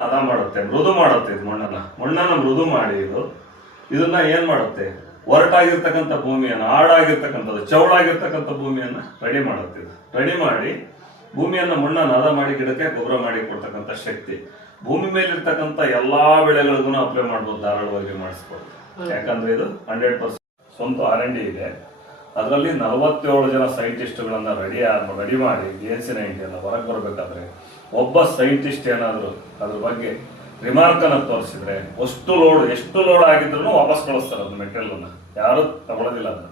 ಹದ ಮಾಡುತ್ತೆ, ಮೃದು ಮಾಡುತ್ತೆ. ಇದು ಮಣ್ಣನ್ನ ಮೃದು ಮಾಡಿ ಇದನ್ನ ಏನ್ ಮಾಡುತ್ತೆ, ಒರಟಾಗಿರ್ತಕ್ಕಂಥ ಭೂಮಿಯನ್ನು, ಆಡಾಗಿರ್ತಕ್ಕಂಥದ್ದು, ಚೌಳಾಗಿರ್ತಕ್ಕಂಥ ಭೂಮಿಯನ್ನ ರೆಡಿ ಮಾಡುತ್ತೆ. ರೆಡಿ ಮಾಡಿ ಭೂಮಿಯನ್ನ ಮಣ್ಣನ್ನು ಹದ ಮಾಡಿ ಗಿಡಕ್ಕೆ ಗೊಬ್ಬರ ಮಾಡಿ ಕೊಡ್ತಕ್ಕಂಥ ಶಕ್ತಿ ಭೂಮಿ ಮೇಲೆ ಇರ್ತಕ್ಕಂಥ ಎಲ್ಲಾ ಬೆಳೆಗಳಿಗೂ ಅಪ್ಲೈ ಮಾಡ್ಬೋದು, ಧಾರಾಳವಾಗಿ ಮಾಡಿಸ್ಬೋದು. ಯಾಕಂದ್ರೆ ಇದು 100% ಸ್ವಂತ R&D ಇದೆ. ಅದರಲ್ಲಿ 47 ಜನ ಸೈಂಟಿಸ್ಟ್ಗಳನ್ನ ರೆಡಿ ಮಾಡಿ DNC90 ಅನ್ನ ಹೊರಗೆ ಬರಬೇಕಾದ್ರೆ ಒಬ್ಬ ಸೈಂಟಿಸ್ಟ್ ಏನಾದ್ರು ಅದ್ರ ಬಗ್ಗೆ ರಿಮಾರ್ಕ್ ಅನ್ನ ತೋರಿಸಿದ್ರೆ ಎಷ್ಟು ಲೋಡ್ ಆಗಿದ್ರು ವಾಪಸ್ ಕಳಿಸ್ತಾರೆ ಅದನ್ನ ಮೆಟೀರಿಯಲ್. ಯಾರು ತಗೊಳ್ಳೋದಿಲ್ಲ ಅದನ್ನ.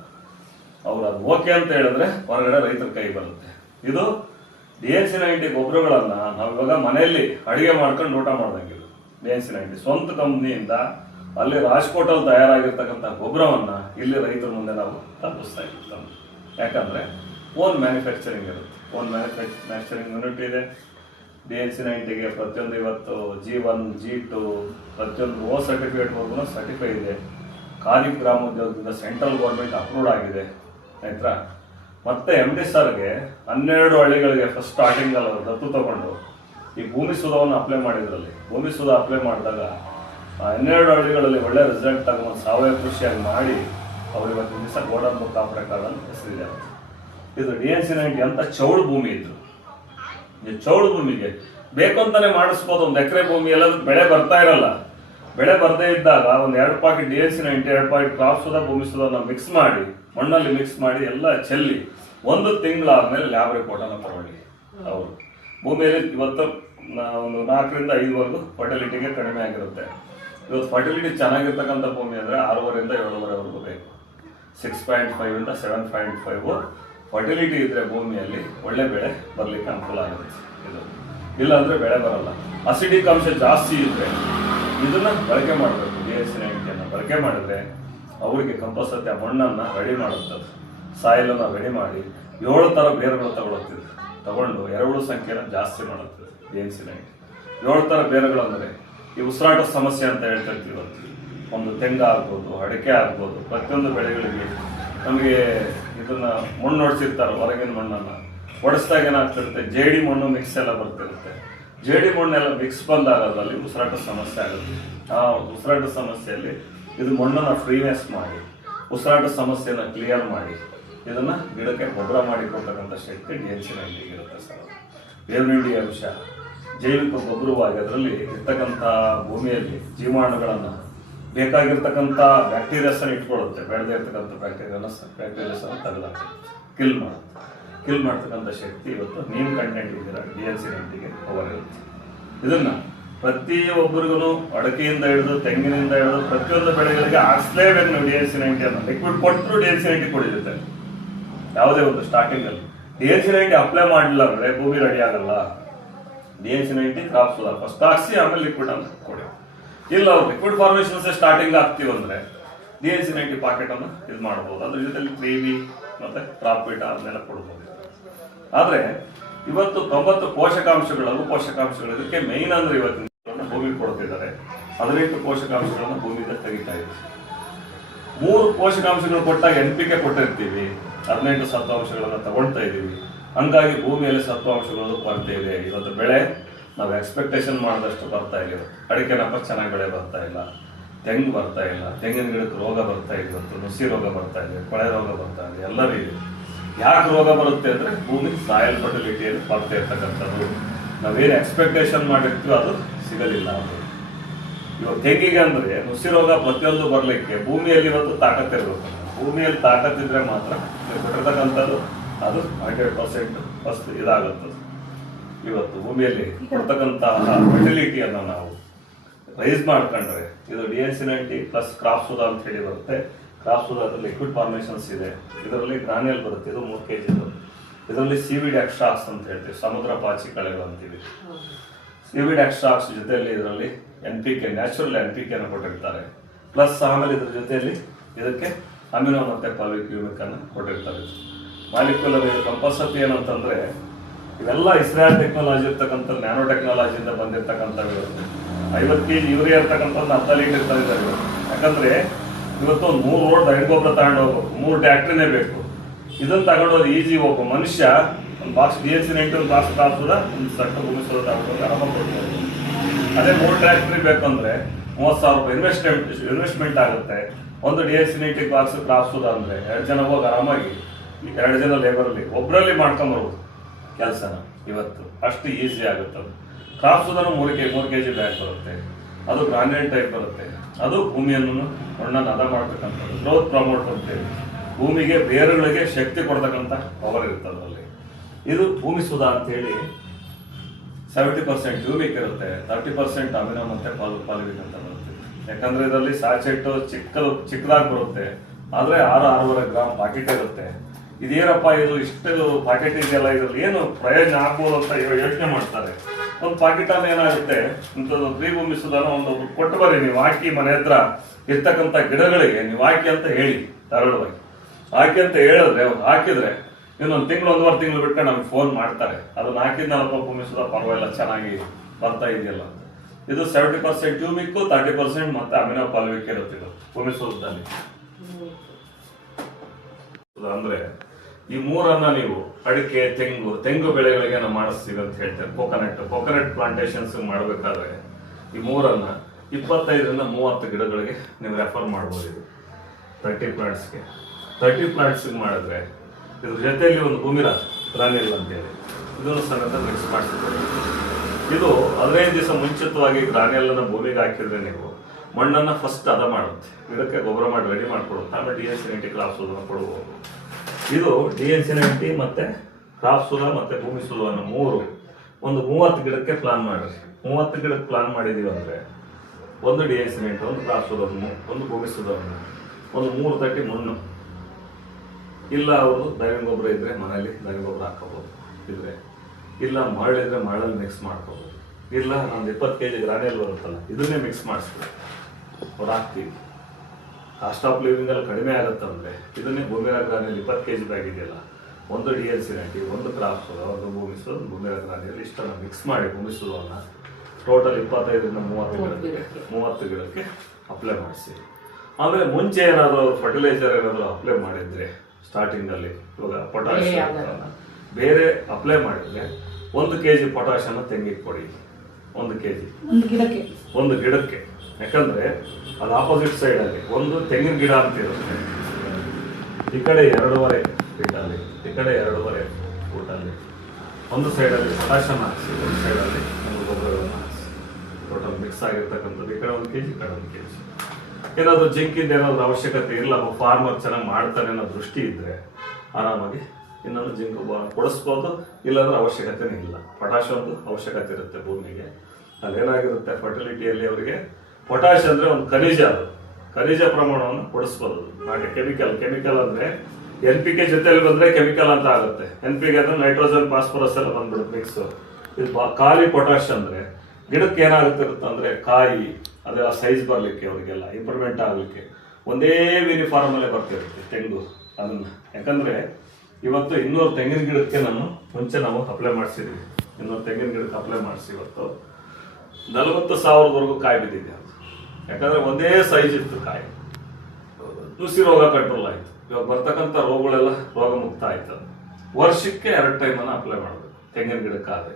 ಅವ್ರು ಅದು ಓಕೆ ಅಂತ ಹೇಳಿದ್ರೆ ಹೊರಗಡೆ ರೈತರ ಕೈ ಬರುತ್ತೆ. ಇದು DNC90 ಗೊಬ್ಬರಗಳನ್ನ ನಾವು ಇವಾಗ ಮನೆಯಲ್ಲಿ ಅಡಿಗೆ ಮಾಡ್ಕೊಂಡು ಊಟ ಮಾಡ್ದಂಗಿಲ್ಲ. DNC90 ಸ್ವಂತ ಕಂಪ್ನಿಯಿಂದ ಅಲ್ಲಿ ರಾಜ್ಕೋಟಲ್ಲಿ ತಯಾರಾಗಿರ್ತಕ್ಕಂಥ ಗೊಬ್ಬರವನ್ನ ಇಲ್ಲಿ ರೈತರ ಮುಂದೆ ನಾವು ತಲುಪಿಸ್ತಾ ಇರ್ತೀವಿ. ಯಾಕಂದ್ರೆ ಓನ್ ಮ್ಯಾನುಫ್ಯಾಕ್ಚರಿಂಗ್ ಇರುತ್ತೆ, ಓನ್ ಮ್ಯಾನುಫ್ಯಾಕ್ಚರಿಂಗ್ ಯೂನಿಟ್ ಇದೆ. DNC90ಗೆ ಪ್ರತಿಯೊಂದು ಇವತ್ತು G1 G2 ಪ್ರತಿಯೊಂದು O ಸರ್ಟಿಫಿಕೇಟ್ವರೆಗೂ ಸರ್ಟಿಫೈ ಇದೆ. ಖಾದಿ ಗ್ರಾಮೋದ್ಯೋಗದಿಂದ ಸೆಂಟ್ರಲ್ ಗೌರ್ಮೆಂಟ್ ಅಪ್ರೂವ್ಡ್ ಆಗಿದೆ ಆಯ್ತಾ. ಮತ್ತೆ MD ಸರ್ಗೆ 12 ಹಳ್ಳಿಗಳಿಗೆ ಫಸ್ಟ್ ಸ್ಟಾರ್ಟಿಂಗ್ ಅಲ್ಲಿ ಅವರು ದತ್ತು ತಗೊಂಡು ಈ ಭೂಮಿ ಸುಧವನ್ನು ಅಪ್ಲೈ ಮಾಡಿದ್ರಲ್ಲಿ, ಭೂಮಿ ಸುಧ ಅಪ್ಲೈ ಮಾಡಿದಾಗ 12 ಹಳ್ಳಿಗಳಲ್ಲಿ ಒಳ್ಳೆ ರಿಸಲ್ಟ್ ತಗೊಂಡು ಸಾವಯವ ಕೃಷಿಯಾಗಿ ಮಾಡಿ ಅವ್ರು ಇವತ್ತಿನ ದಿವಸ ಗೋಲ್ಡನ್ ಬುಕ್ ಆಫ್ ರೆಕಾರ್ಡ್ ಅಂತ ಹೆಸರಿದೆ. ಇದು DNC90 ಅಂತ ಚೌಳು ಭೂಮಿ ಇದ್ರು. ಈ ಚೌಳು ಭೂಮಿಗೆ ಬೇಕು ಅಂತಾನೆ ಮಾಡಿಸ್ಬೋದು. 1 ಎಕರೆ ಭೂಮಿ ಎಲ್ಲ ಬೆಳೆ ಬರ್ತಾ ಇರಲ್ಲ. ಬೆಳೆ ಬರದೇ ಇದ್ದಾಗ ಒಂದು 2 packet DNC90, 2 packet crop Sudha, ಭೂಮಿ ಸುಧಾ ಮಿಕ್ಸ್ ಮಾಡಿ ಮಣ್ಣಲ್ಲಿ ಮಿಕ್ಸ್ ಮಾಡಿ ಎಲ್ಲ ಚೆಲ್ಲಿ 1 ತಿಂಗಳಾದ್ಮೇಲೆ ಲ್ಯಾಬ್ ರಿಪೋರ್ಟ್ ಅನ್ನು ತಗೊಳ್ಳಿ. ಅವರು ಭೂಮಿಯಲ್ಲಿ ಇವತ್ತು ಒಂದು 4 ರಿಂದ 5 ಫರ್ಟಿಲಿಟಿಗೆ ಕಡಿಮೆ ಆಗಿರುತ್ತೆ. ಇವತ್ತು ಫರ್ಟಿಲಿಟಿ ಚೆನ್ನಾಗಿರ್ತಕ್ಕಂಥ ಭೂಮಿ ಅಂದರೆ 6.5 ರಿಂದ 7.5 ಬೇಕು. 6.5 ಇಂದ 7.5 ಫರ್ಟಿಲಿಟಿ ಇದ್ರೆ ಭೂಮಿಯಲ್ಲಿ ಒಳ್ಳೆ ಬೆಳೆ ಬರಲಿಕ್ಕೆ ಅನುಕೂಲ ಆಗುತ್ತೆ. ಇದು ಇಲ್ಲ ಅಂದ್ರೆ ಬೆಳೆ ಬರಲ್ಲ. ಅಸಿಡಿಕ್ ಅಂಶ ಜಾಸ್ತಿ ಇದ್ರೆ ಇದನ್ನ ಬಳಕೆ ಮಾಡಬೇಕು. DNC90 ಬಳಕೆ ಮಾಡಿದ್ರೆ ಅವರಿಗೆ ಕಂಪಲ್ಸರಿ ಆ ಮಣ್ಣನ್ನು ರೆಡಿ ಮಾಡುತ್ತದೆ. ಸಾಯಿಲನ್ನು ರೆಡಿ ಮಾಡಿ 7 ಥರ ಬೇರುಗಳು ತಗೊಳ್ಳುತ್ತಿದೆ. ತಗೊಂಡು ಎರೆಹುಳು ಸಂಖ್ಯೆನ ಜಾಸ್ತಿ ಮಾಡುತ್ತದೆ. DNC90 7 ಥರ ಬೇರುಗಳು ಅಂದರೆ ಈ ಉಸಿರಾಟ ಸಮಸ್ಯೆ ಅಂತ ಹೇಳ್ತಿರ್ತೀವಿ. ಒಂದು ತೆಂಗು ಆಗ್ಬೋದು, ಅಡಿಕೆ ಆಗ್ಬೋದು, ಪ್ರತಿಯೊಂದು ಬೆಳೆಗಳಿಗೆ ನಮಗೆ ಇದನ್ನ ಮಣ್ಣು ಹೊಡಿಸಿರ್ತಾರೆ. ಹೊರಗಿನ ಮಣ್ಣನ್ನು ಹೊಡಿಸಿದಾಗ ಏನಾಗ್ತಿರುತ್ತೆ, ಜೇಡಿ ಮಣ್ಣು ಮಿಕ್ಸ್ ಎಲ್ಲ ಬರ್ತಿರುತ್ತೆ. ಜೇಡಿ ಮಣ್ಣೆಲ್ಲ ಮಿಕ್ಸ್ ಬಂದಾಗ ಅದರಲ್ಲಿ ಉಸಿರಾಟ ಸಮಸ್ಯೆ ಆಗುತ್ತೆ. ಆ ಉಸಿರಾಟ ಸಮಸ್ಯೆಯಲ್ಲಿ ಇದು ಮಣ್ಣನ್ನು ಫ್ರೀನೆಸ್ ಮಾಡಿ ಉಸಿರಾಟ ಸಮಸ್ಯೆನ ಕ್ಲಿಯರ್ ಮಾಡಿ ಇದನ್ನ ಗಿಡಕ್ಕೆ ಗೊಬ್ಬರ ಮಾಡಿ ಕೊಡ್ತಕ್ಕಂಥ ಶಕ್ತಿ DNC90 ಇರುತ್ತೆ ಸರ್. ಬೇವಿನ ಅಂಶ ಜೈವಿಕ ಗೊಬ್ಬರವಾಗಿ ಅದರಲ್ಲಿ ಇರ್ತಕ್ಕಂಥ ಭೂಮಿಯಲ್ಲಿ ಜೀವಾಣುಗಳನ್ನು ಬೇಕಾಗಿರ್ತಕ್ಕಂಥ ಬ್ಯಾಕ್ಟೀರಿಯಾಸನ್ನು ಇಟ್ಕೊಳ್ಳುತ್ತೆ. ಬೆಳೆದೇ ಇರ್ತಕ್ಕಂಥ ಬ್ಯಾಕ್ಟೀರಿಯಾಸನ್ನು ತೆಗೆದಾಕುತ್ತೆ, ಕಿಲ್ ಮಾಡ್ತಕ್ಕಂಥ ಶಕ್ತಿ ಇವತ್ತು ನೀಮ್ ಕಂಟೆಂಟ್ ಇದ್ದೀರ DNC90ಗೆ ಪವರ್ ಇರುತ್ತೆ. ಇದನ್ನ ಪ್ರತಿಯೊಬ್ಬರಿಗೂ ಅಡಕೆಯಿಂದ ಹಿಡಿದು ತೆಂಗಿನಿಂದ ಹಿಡಿದು ಪ್ರತಿಯೊಂದು ಬೆಳೆಗಳಿಗೆ ಹಾಕ್ಸ್ಲೇಬೇಕು. ನೀವು DNC90 ಅನ್ನು ಲಿಕ್ವಿಡ್ ಕೊಟ್ಟರು DNC90 ಕೊಡಿರುತ್ತೆ. ಯಾವುದೇ ಒಂದು ಸ್ಟಾರ್ಟಿಂಗ್ ಅಲ್ಲಿ DNC90 ಅಪ್ಲೈ ಮಾಡಲಿಲ್ಲ ಅಂದ್ರೆ ಭೂಮಿ ರೆಡಿ ಆಗಲ್ಲ. DNC90 ಕ್ರಾಪ್ ಸುಧಾ ಫಸ್ಟ್ ಹಾಕ್ಸಿ ಆಮೇಲೆ ಲಿಕ್ವಿಡ್ ಅನ್ನು ಕೊಡಿ. ಇಲ್ಲ ಲಿಕ್ವಿಡ್ ಫಾರ್ಮೇಶನ್ಸ್ ಸ್ಟಾರ್ಟಿಂಗ್ ಆಗ್ತೀವಿ ಅಂದ್ರೆ DNC90 ಪಾಕೆಟ್ ಅನ್ನು ಇದು ಮಾಡಬಹುದು. ಅದ್ರ ಜೊತೆಲಿ 3V ಮತ್ತೆ ಪ್ರಾಫಿಟ್ ಅದನ್ನೆಲ್ಲ ಕೊಡ್ಬೋದು. ಆದ್ರೆ ಇವತ್ತು 90 ಪೋಷಕಾಂಶಗಳು, ಲಘು ಪೋಷಕಾಂಶಗಳು ಇದಕ್ಕೆ ಮೈನ್ ಅಂದ್ರೆ ಇವತ್ತಿನ ಭೂಮಿ ಕೊಡ್ತಿದ್ದಾರೆ. 18 ಪೋಷಕಾಂಶಗಳನ್ನು ಭೂಮಿಯಿಂದ ತೆಗಿತಾ ಇದ್ದೀವಿ. 3 ಪೋಷಕಾಂಶಗಳು ಕೊಟ್ಟಾಗ NPK ಕೊಟ್ಟಿರ್ತೀವಿ, 18 ಸತ್ವಾಂಶಗಳನ್ನ ತಗೊಳ್ತಾ ಇದ್ದೀವಿ. ಹಂಗಾಗಿ ಭೂಮಿಯಲ್ಲಿ ಸತ್ವಾಂಶಗಳು ಕೊರತೆ ಇದೆ. ಇವತ್ತು ಬೆಳೆ ನಾವು ಎಕ್ಸ್ಪೆಕ್ಟೇಷನ್ ಮಾಡಿದಷ್ಟು ಬರ್ತಾ ಇಲ್ಲ. ಅಡಿಕೆನಪ್ಪ ಚೆನ್ನಾಗಿ ಬೆಳೆ ಬರ್ತಾ ಇಲ್ಲ, ತೆಂಗು ಬರ್ತಾ ಇಲ್ಲ, ತೆಂಗಿನ ಗಿಡಕ್ಕೆ ರೋಗ ಬರ್ತಾ ಇದೆ, ಇವತ್ತು ನುಸಿ ರೋಗ ಬರ್ತಾ ಇದೆ, ಕೊಳೆ ರೋಗ ಬರ್ತಾ ಇದೆ, ಎಲ್ಲರೂ ಇದೆ. ಯಾಕೆ ರೋಗ ಬರುತ್ತೆ ಅಂದ್ರೆ ಭೂಮಿ ಸಾಯಲ್ ಫರ್ಟಿಲಿಟಿಯಲ್ಲಿ ಬರ್ತಾ ಇರ್ತಕ್ಕಂಥದ್ದು. ನಾವೇನು ಎಕ್ಸ್ಪೆಕ್ಟೇಷನ್ ಮಾಡಿರ್ತೀವಿ ಅದು ಸಿಗಲಿಲ್ಲ. ಅದು ಇವಾಗ ತೆಂಗಿಗೆ ಅಂದ್ರೆ ನುಸಿ ರೋಗ ಪ್ರತಿಯೊಂದು ಬರ್ಲಿಕ್ಕೆ ಭೂಮಿಯಲ್ಲಿ ಇವತ್ತು ತಾಕತ್ತಿರ್ಬೇಕು. ಭೂಮಿಯಲ್ಲಿ ತಾಕತ್ತಿದ್ರೆ ಮಾತ್ರ ಕೊಟ್ಟಿರ್ತಕ್ಕಂಥದ್ದು ಅದು 100% ಫಸ್ಟ್ ಇದಾಗುತ್ತದೆ. ಇವತ್ತು ಭೂಮಿಯಲ್ಲಿ ಕೊಡ್ತಕ್ಕಂತಹ ಫರ್ಟಿಲಿಟಿಯನ್ನು ನಾವು ರೈಸ್ ಮಾಡ್ಕೊಂಡ್ರೆ ಇದು DNC90 ಪ್ಲಸ್ ಕ್ರಾಪ್ ಸುಧಾ ಅಂತ ಹೇಳಿ ಬರುತ್ತೆ. ಕ್ರಾಪ್ ಸುಧಾ ಅದರಲ್ಲಿ ಲಿಕ್ವಿಡ್ ಫಾರ್ಮೇಶನ್ಸ್ ಇದೆ. ಇದರಲ್ಲಿ ಗ್ರಾನ್ಯಲ್ ಬರುತ್ತೆ, ಇದು 3 kg. ಇದರಲ್ಲಿ ಸೀವಿಡ್ ಎಕ್ಸ್ಟ್ರಾಕ್ಟ್ಸ್ ಅಂತ ಹೇಳ್ತೀವಿ, ಸಮುದ್ರ ಪಾಚಿ ಕಳೆಗಳು ಅಂತೀವಿ. ಸೀವಿಡ್ ಎಕ್ಸ್ಟ್ರಾಕ್ಟ್ಸ್ ಜೊತೆಯಲ್ಲಿ ಇದರಲ್ಲಿ NPK, ನ್ಯಾಚುರಲ್ NPK ಅನ್ನು ಕೊಟ್ಟಿರ್ತಾರೆ. ಪ್ಲಸ್ ಆಮೇಲೆ ಇದ್ರ ಜೊತೆಯಲ್ಲಿ ಇದಕ್ಕೆ ಅಮಿನೋ ಮತ್ತೆ ಪಾಲಿಕ್ಯೂಮಿಕ್ ಅನ್ನು ಕೊಟ್ಟಿರ್ತಾರೆ. ಮಾಲಿಕ್ಯುಲರ್ ಕಂಪಲ್ಸರಿ ಏನಂತಂದ್ರೆ ಇವೆಲ್ಲ ಇಸ್ರೇಲ್ ಟೆಕ್ನಾಲಜಿ ಇರ್ತಕ್ಕಂಥ ನ್ಯಾನೋ ಟೆಕ್ನಾಲಜಿಯಿಂದ ಬಂದಿರತಕ್ಕಂಥವು. 50 kg ಯೂರಿಯಾ ಇರ್ತಕ್ಕಂಥ 10 ಲೀಟರ್ ತಂದಿದ್ದಾರೆ. ಯಾಕಂದ್ರೆ ಇವತ್ತು 3 ರೋಡ್ ರೈಗೊಬ್ಬರ ತಗೊಂಡು ಹೋಗ್ಬೇಕು, 3 ಟ್ಯಾಕ್ಟ್ರಿನೇ ಬೇಕು. ಇದನ್ನ ತಗೊಂಡೋದು ಈಜಿ. ಒಬ್ಬ ಮನುಷ್ಯ ಒಂದು ಬಾಕ್ಸ್ DNC90 ಒಂದು ಬಾಕ್ಸ್ ಕಾಸು ಒಂದು ಸಣ್ಣ ಭೂಮಿ ತಗೊಂಡು ಆರಾಮಾಗಿ ಅದೇ 3 ಟ್ರ್ಯಾಕ್ಟರ್ ಬೇಕಂದ್ರೆ 30,000 ರೂಪಾಯಿ ಇನ್ವೆಸ್ಟ್ಮೆಂಟ್ ಆಗುತ್ತೆ. ಒಂದು DNC90 ಬಾಕ್ಸ್ ಕ್ರಾಪ್ಸುದ ಅಂದ್ರೆ 2 ಜನ ಹೋಗಿ ಆರಾಮಾಗಿ 2 ಜನ ಲೇಬರಲ್ಲಿ ಒಬ್ಬರಲ್ಲಿ ಮಾಡ್ಕೊಂಬರ್ಬೋದು ಕೆಲಸನ. ಇವತ್ತು ಅಷ್ಟು ಈಸಿ ಆಗುತ್ತೆ. ಅದು ಕ್ರಾಪ್ಸುದನು 3 kg ಬ್ಯಾಗ್ ಬರುತ್ತೆ. ಅದು ಗ್ರಾನ್ಯುಲೇಟ್ ಟೈಪ್ ಬರುತ್ತೆ. ಅದು ಭೂಮಿಯನ್ನು ಮಣ್ಣನ್ನು ಹದ ಮಾಡ್ತಕ್ಕಂಥದ್ದು, ಗ್ರೋತ್ ಪ್ರಮೋಟ್ ಅಂತೇಳಿ ಭೂಮಿಗೆ ಬೇರುಗಳಿಗೆ ಶಕ್ತಿ ಕೊಡ್ತಕ್ಕಂಥ ಪವರ್ ಇರುತ್ತೆ ಅದರಲ್ಲಿ. ಇದು ಭೂಮಿ ಸುಧಾ ಅಂತೇಳಿ 70% ಟ್ಯೂಬಿಕ್ ಇರುತ್ತೆ, 30% ಅಮಿನೋ ಮತ್ತೆ ಪಾಲಿವಿಕ್ ಅಂತ ಬರುತ್ತೆ. ಯಾಕಂದ್ರೆ ಇದರಲ್ಲಿ ಸಾಚೆಟ್ ಚಿಕ್ಕದಾಗಿ ಬರುತ್ತೆ, ಆದ್ರೆ 6-6.5 ಗ್ರಾಮ್ ಪಾಕೆಟ್ ಇರುತ್ತೆ. ಇದೇನಪ್ಪ ಇದು ಇಷ್ಟು ಪಾಕೆಟ್ ಇದೆಯಲ್ಲ, ಇದ್ರಲ್ಲಿ ಏನು ಪ್ರಯೋಜನ ಆಗ್ಬೋದು ಅಂತ ಯೋಚನೆ ಮಾಡ್ತಾರೆ. ಒಂದು ಪಾಕೆಟ್ ಅನ್ನ ಏನಾಗುತ್ತೆ ಇಂಥದ್ದು ಭೂಮಿ ಸುಧಾನ ಒಂದು ಕೊಟ್ಟು ಬರ್ರಿ, ನೀವು ಹಾಕಿ ಮನೆ ಹತ್ರ ಇರ್ತಕ್ಕಂಥ ಗಿಡಗಳಿಗೆ ನೀವು ಹಾಕಿ ಅಂತ ಹೇಳಿ, ಧಾರಾಳವಾಗಿ ಹಾಕಿ ಅಂತ ಹೇಳಿದ್ರೆ ಅವ್ರು ಹಾಕಿದ್ರೆ ಇನ್ನೊಂದು ತಿಂಗಳು 1.5 ತಿಂಗಳು ಬಿಟ್ಟು ನಮ್ಗೆ ಫೋನ್ ಮಾಡ್ತಾರೆ, ಅದನ್ನ ಹಾಕಿದ್ನಲ್ಲಪ್ಪ ಭೂಮಿ ಸುಧಾ ಪರವಾಗಿಲ್ಲ ಚೆನ್ನಾಗಿ ಬರ್ತಾ ಇದೆಯಲ್ಲ ಅಂತ. ಇದು 70% ಟ್ಯೂಮಿಕ್, 30% ಮತ್ತೆ ಅಮಿನೋ ಪಾಲಿವಿಕ್ ಇರುತ್ತೆ ಇದು ಭೂಮಿ ಸುಧಾದಲ್ಲಿ. ಅಂದ್ರೆ ಈ 3ಅನ್ನ ನೀವು ಅಡಿಕೆ, ತೆಂಗು ಬೆಳೆಗಳಿಗೆ ನಾವು ಮಾಡಿಸ್ತೀವಿ ಅಂತ ಹೇಳ್ತಾರೆ. ಕೋಕೋನಟ್ ಪ್ಲಾಂಟೇಶನ್ಸ್ ಮಾಡಬೇಕಾದ್ರೆ ಈ 3ಅನ್ನ 25ರಿಂದ 30 ಗಿಡಗಳಿಗೆ ನೀವು ರೆಫರ್ ಮಾಡ್ಬೋದು. ಇದು 30 ಪ್ಲಾಂಟ್ಸ್ಗೆ ಮಾಡಿದ್ರೆ ಇದ್ರ ಜೊತೆಯಲ್ಲಿ ಒಂದು ಗ್ರಾನ್ಯುಲ್ ಅಂತೇಳಿ ಇದನ್ನು ಸಮೇತ ಮಿಕ್ಸ್ ಮಾಡಿಸ್ತಾರೆ. ಇದು 15 ದಿವಸ ಮುಂಚಿತವಾಗಿ ಗ್ರಾನ್ಯುಲನ್ನ ಭೂಮಿಗೆ ಹಾಕಿದ್ರೆ ನೀವು ಮಣ್ಣನ್ನು ಫಸ್ಟ್ ಹದ ಮಾಡುತ್ತೆ, ಗಿಡಕ್ಕೆ ಗೊಬ್ಬರ ಮಾಡಿ ರೆಡಿ ಮಾಡಿಕೊಡುತ್ತೆ. ಆಮೇಲೆ DNC90 ಕ್ರಾಪ್ಸುದನ್ನು ಕೊಡ್ಬೋದು. ಇದು DNC90 ಮತ್ತೆ ಕ್ರಾಪ್ಸುದ ಮತ್ತೆ ಭೂಮಿ ಸುಧವನ್ನು 3 ಒಂದು 30 ಗಿಡಕ್ಕೆ ಪ್ಲಾನ್ ಮಾಡ್ರಿ. 30 ಗಿಡಕ್ಕೆ ಪ್ಲಾನ್ ಮಾಡಿದೀವಿ ಅಂದ್ರೆ ಒಂದು DNC90, ಒಂದು ಕ್ರಾಪ್ಸುದವನ್ನು, ಒಂದು ಭೂಮಿ ಸುಧವನ್ನು, ಒಂದು 3 ತಟ್ಟಿ ಮಣ್ಣು. ಇಲ್ಲ ಅವರು ದೈವಿನ ಗೊಬ್ಬರ ಇದ್ರೆ ಮನೇಲಿ ದೈವಿನ ಗೊಬ್ಬರ ಹಾಕೋಬಹುದು, ಇದ್ರೆ ಇಲ್ಲ ಮರಳಿದ್ರೆ ಮರಳಲ್ಲಿ ಮಿಕ್ಸ್ ಮಾಡ್ಕೋಬಹುದು. ಇಲ್ಲ ಒಂದು 20 kg ಗ್ರಾನ್ಯುಲ್ ಬರುತ್ತಲ್ಲ, ಇದನ್ನೇ ಮಿಕ್ಸ್ ಮಾಡಿಸ್ತೀವಿ, ಅವ್ರು ಹಾಕ್ತೀವಿ. ಕಾಸ್ಟ್ ಆಫ್ ಲಿವಿಂಗ್ ಅಲ್ಲಿ ಕಡಿಮೆ ಆಗುತ್ತಂದ್ರೆ ಇದನ್ನೇ ಭೂಮಿರ ಗ್ರಾನ್ಯುಲ್ 20 kg ಬ್ಯಾಗ್ ಇದೆಯಲ್ಲ, ಒಂದು DNC90, ಒಂದು ಕ್ರಾಪ್ಸುದ, ಒಂದು ಭೂಮಿ ಸುಧ, ಒಂದು ಭೂಮಿರ ಗ್ರಾನ್ಯುಲ್ ಇಷ್ಟನ್ನು ಮಿಕ್ಸ್ ಮಾಡಿ ಭೂಮಿ ಸುಧವನ್ನು ಟೋಟಲ್ 25ರಿಂದ 30 ಗಿಡಕ್ಕೆ ಅಪ್ಲೈ ಮಾಡಿಸಿ. ಆಮೇಲೆ ಮುಂಚೆ ಏನಾದರೂ ಫರ್ಟಿಲೈಸರ್ ಏನಾದರೂ ಅಪ್ಲೈ ಮಾಡಿದ್ರೆ ಸ್ಟಾರ್ಟಿಂಗಲ್ಲಿ, ಇವಾಗ ಪೊಟ್ಯಾಷ್ ಬೇರೆ ಅಪ್ಲೈ ಮಾಡಿದ್ರೆ 1 kg ಪೊಟ್ಯಾಷನ್ನ ತೆಂಗಿಗೆ ಕೊಡಿ, 1 kg ಒಂದು ಗಿಡಕ್ಕೆ. ಯಾಕಂದ್ರೆ ಅದು ಆಪೋಸಿಟ್ ಸೈಡ್ ಅಲ್ಲಿ ಒಂದು ತೆಂಗಿನ ಗಿಡ ಅಂತ ಇರುತ್ತೆ, ಈ ಕಡೆ 2.5 ಫೀಟಲ್ಲಿ, ಈ ಕಡೆ 2.5 ಫೂಟಲ್ಲಿ. ಒಂದು ಸೈಡಲ್ಲಿ ಪೊಟ್ಯಾಷಿಯಂ ಹಾಕಿಸಿ, ಒಂದು ಸೈಡಲ್ಲಿ ಒಂದು ಗೊಬ್ಬರವನ್ನು ಹಾಕಿಸಿ, ಟೋಟಲ್ ಮಿಕ್ಸ್ ಆಗಿರ್ತಕ್ಕಂಥದ್ದು. ಈ ಕಡೆ 1 kg, ಈ ಕಡೆ 1 kg. ಏನಾದರೂ ಜಿಂಕಿಂದ ಏನಾದರೂ ಅವಶ್ಯಕತೆ ಇಲ್ಲ, ಫಾರ್ಮರ್ ಚೆನ್ನಾಗಿ ಮಾಡ್ತಾನೆ ಅನ್ನೋ ದೃಷ್ಟಿ ಇದ್ರೆ ಆರಾಮಾಗಿ ಇನ್ನೊಂದು ಜಿಂಕ್ ಕೊಡಿಸ್ಬೋದು, ಇಲ್ಲಾಂದ್ರೆ ಅವಶ್ಯಕತೆನೇ ಇಲ್ಲ. ಪೊಟ್ಯಾಷ್ ಒಂದು ಅವಶ್ಯಕತೆ ಇರುತ್ತೆ ಭೂಮಿಗೆ. ಅಲ್ಲೇನಾಗಿರುತ್ತೆ ಫರ್ಟಿಲಿಟಿಯಲ್ಲಿ ಅವರಿಗೆ ಪೊಟ್ಯಾಷ್ ಅಂದ್ರೆ ಒಂದು ಖನಿಜ, ಅದು ಖನಿಜ ಪ್ರಮಾಣವನ್ನು ಕೊಡಿಸ್ಬೋದು. ಹಾಗೆ ಕೆಮಿಕಲ್ ಅಂದ್ರೆ NPK ಜೊತೆಯಲ್ಲಿ ಬಂದ್ರೆ ಕೆಮಿಕಲ್ ಅಂತ ಆಗುತ್ತೆ. NPK ಅಂದ್ರೆ ನೈಟ್ರೋಜನ್, ಫಾಸ್ಫರಸ್ ಎಲ್ಲ ಬಂದ್ಬಿಡುತ್ತೆ ಮಿಕ್ಸ್. ಇದು ಖಾಲಿ ಪೊಟ್ಯಾಷ್ ಅಂದ್ರೆ ಗಿಡಕ್ಕೆ ಏನಾಗುತ್ತೆ ಅಂದ್ರೆ ಕಾಯಿ ಅದೆಲ್ಲ ಸೈಜ್ ಬರ್ಲಿಕ್ಕೆ, ಅವರಿಗೆಲ್ಲ ಇಂಪ್ರೂವ್ಮೆಂಟ್ ಆಗ್ಲಿಕ್ಕೆ ಒಂದೇ ಯೂನಿಫಾರ್ಮ್ ಅಲ್ಲೇ ಬರ್ತಿರುತ್ತೆ ತೆಂಗು ಅದನ್ನ. ಯಾಕಂದ್ರೆ ಇವತ್ತು 200 ತೆಂಗಿನ ಗಿಡಕ್ಕೆ ಮುಂಚೆ ನಾವು ಅಪ್ಲೈ ಮಾಡಿಸಿದ್ವಿ. 200 ತೆಂಗಿನ ಗಿಡಕ್ಕೆ ಅಪ್ಲೈ ಮಾಡಿಸಿ ಇವತ್ತು 40,000ವರೆಗೂ ಕಾಯಿ ಬಿದ್ದಿದೆ. ಯಾಕಂದ್ರೆ ಒಂದೇ ಸೈಜ್ ಇತ್ತು ಕಾಯಿ. ನುಸಿ ರೋಗ ಕಂಟ್ರೋಲ್ ಆಯ್ತು. ಇವಾಗ ಬರ್ತಕ್ಕಂಥ ರೋಗಗಳೆಲ್ಲ ರೋಗ ಮುಕ್ತ ಆಯ್ತು. ವರ್ಷಕ್ಕೆ 2 ಟೈಮನ್ನು ಅಪ್ಲೈ ಮಾಡಬೇಕು ತೆಂಗಿನ ಗಿಡಕ್ಕಾದ್ರೆ.